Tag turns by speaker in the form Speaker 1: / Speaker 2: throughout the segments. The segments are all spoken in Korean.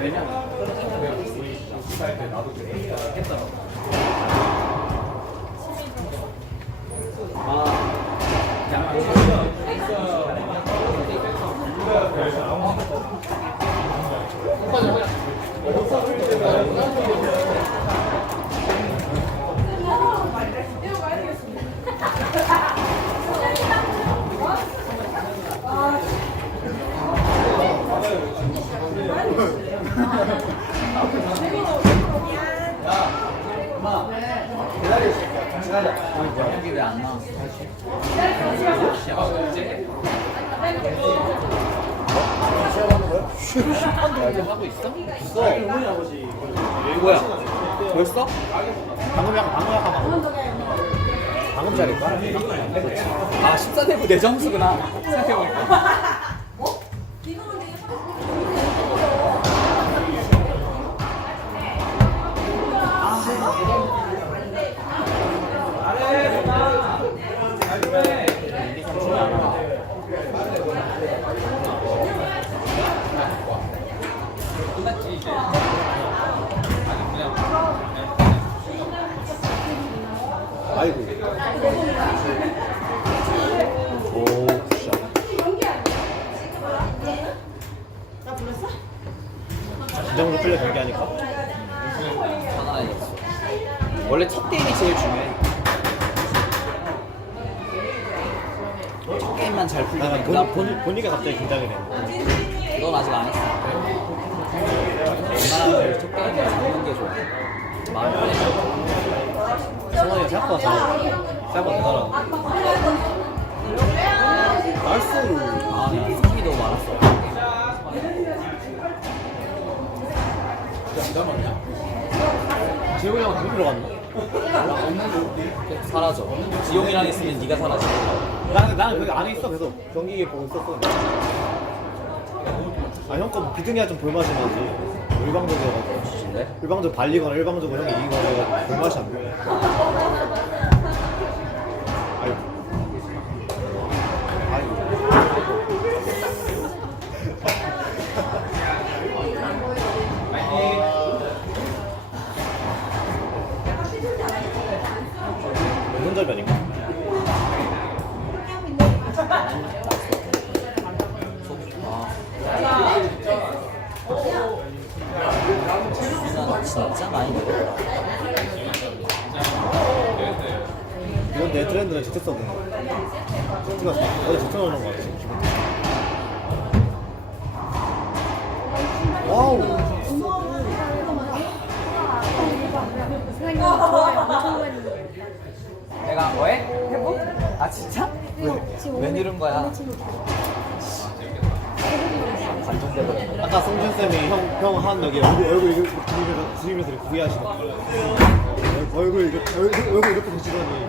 Speaker 1: 왜냐? 우리 나도 했더라고. 아,
Speaker 2: 아 14대부 내 점수구나. 생각해보니까.
Speaker 1: 아이고. 오, 굿샷. 긴장으로 풀려 경기하니까.
Speaker 2: 원래 첫 게임이 제일 중요해. 첫 게임만
Speaker 1: 잘나
Speaker 2: 풀리면
Speaker 1: 본, 본, 본이가 갑자기 긴장이 돼.
Speaker 2: 넌 아직 안 했어. 웬만하면 첫 게임을 잡는 게 좋아. 편해.
Speaker 1: 성원이가 생각보다 잘, 생각보다 대단하고. 나이스.
Speaker 2: 아, 야, 스킵이 너무 많았어.
Speaker 1: 재훈이 형 누구 들어갔나?
Speaker 2: 사라져. 지용이랑 있으면 네가 사라져.
Speaker 1: 나는, 나는 거기 안에 있어. 계속 경기 보고 있었어. 아, 형거 비등이야 좀 볼맛이 나지. 일방적이어가지고.
Speaker 2: 진데?
Speaker 1: 일방적 발리거나 일방적으로 형이 이기거나 해가지고 볼맛이 안 나. 아이고. 아이고. 손절변인가? 제트 써보는 거야. 제트가 어제 제트 넣는 거 같아. 지금. 와우.
Speaker 2: 내가 한 거에? 해보? 아 진짜? 왜 누른 거야? 감동되버렸네.
Speaker 1: 아까 성준 쌤이 형형한 여기 얼굴 얼굴 이렇게 부리면서 이렇게 구이하시는 거. 얼굴 이렇게 얼굴, 얼굴 이렇게 드시더니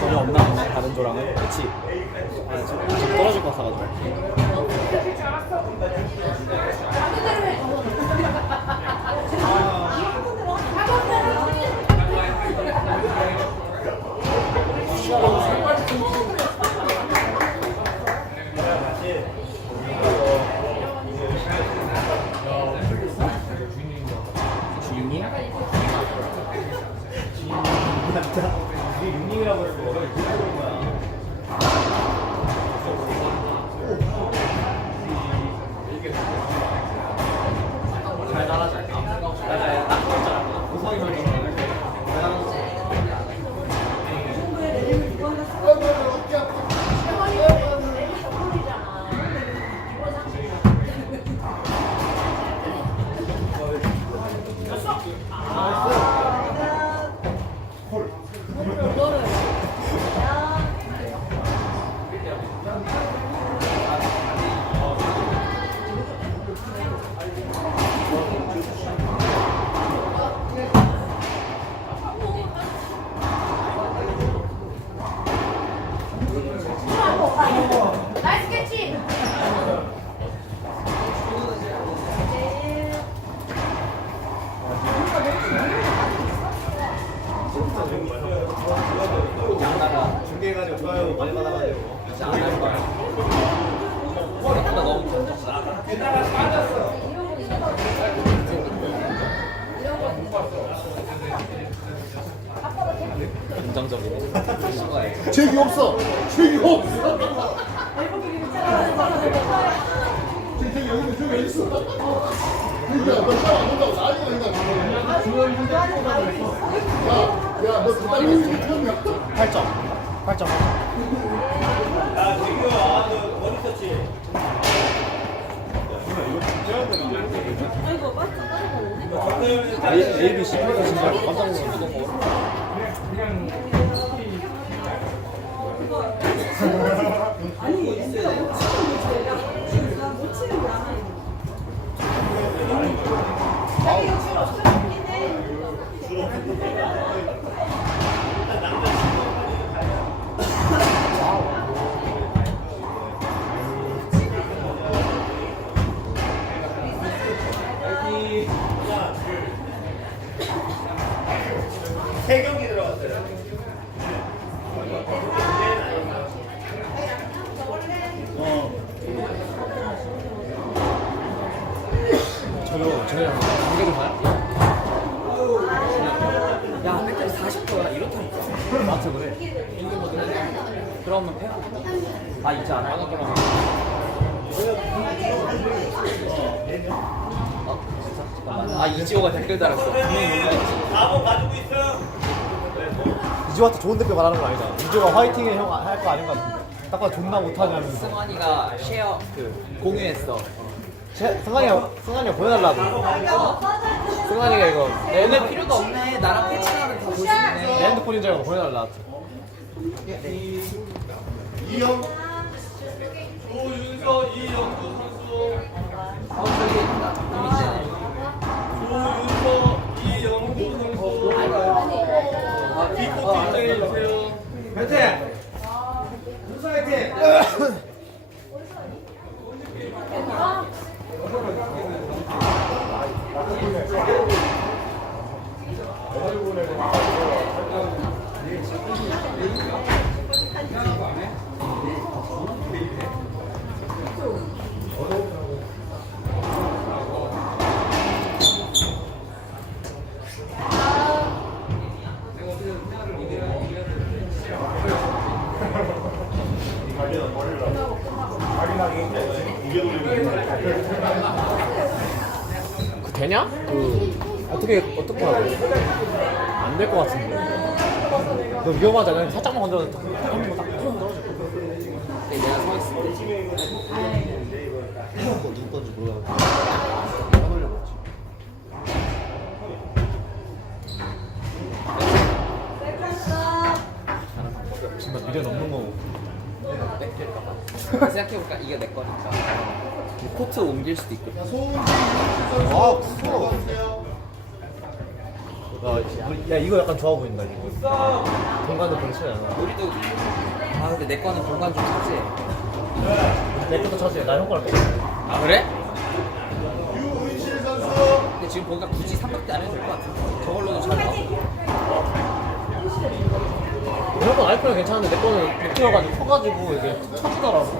Speaker 2: 전혀 없나 다른 조랑은. 그렇지.
Speaker 1: 아, 지금 떨어질 것 같아가지고. 좋아요, 많이 받아가지고. 책이 없어. 책이 없어 책이 야너 그만 8점.
Speaker 3: 야 재규야 너 머리 썼지?
Speaker 1: A, A, B, C, 진짜 깜짝 놀랐어.
Speaker 3: 세 경기 들어갔어요.
Speaker 2: 저요 저요 관계를 봐요? 야 배터리 40%야 이렇다니까 맞아 그래 그러면 패야 아 있지 어? 진짜? 잠깐만 아 이지호가 댓글 달았어 분명히 놀라겠지
Speaker 3: 바보 가지고 있어.
Speaker 1: 이지호한테 좋은 댓글 말하는 건 아니다. 이지호가 화이팅해 형 할 거 아닌 것 같은데. 딱 봐도 존나 못하냐면서.
Speaker 2: 승환이가 쉐어 그 공유했어
Speaker 1: 제- 승환이가 승환이가 보여달라고. 승환이가 이거 내,
Speaker 2: 오늘 필요도 없네 나랑 패치하면 다 있네
Speaker 1: 내 핸드폰인 줄 알고 보여달라.
Speaker 3: 조윤서 이영구 입장해 주세요.
Speaker 1: 그 되냐? 그 어떻게 어떻게 하고? 안 될 것 같은데. 너 위험하잖아. 살짝만 건드려도 한번 딱 떨어질 거.
Speaker 2: 근데 내가 서 있을 때
Speaker 1: 누구 건지 몰라. 떠돌려봤지. 정말 미련 없는 거고.
Speaker 2: 뺏길까봐 생각해볼까 이게 내 거니까 코트 옮길 수도 있거든
Speaker 1: 아, 무서워. 야, 야, 이거 약간 좋아 보인다, 이거. 공간도 나.
Speaker 2: 우리도 아 근데 내 거는 공간 좀 차지해
Speaker 1: 내 것도 차지해. 나형 거랑 똑같아.
Speaker 2: 아 그래? 근데 지금 보니까 굳이 삼각대 안 해도 될 것 같아 저걸로도 잘 나와
Speaker 1: 형건 아이폰이 괜찮은데 내 거는 백티어가지고 커가지고 이게 차지더라고.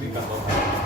Speaker 1: Rica.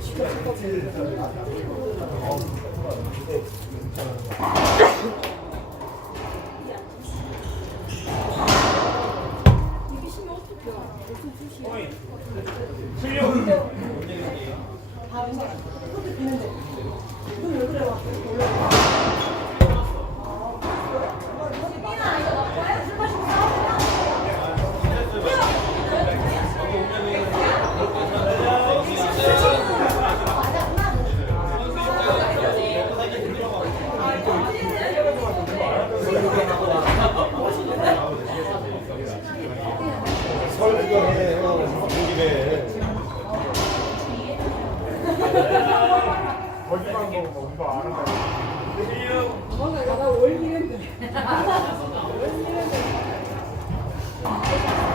Speaker 4: 시간 제일
Speaker 1: 빨리빨리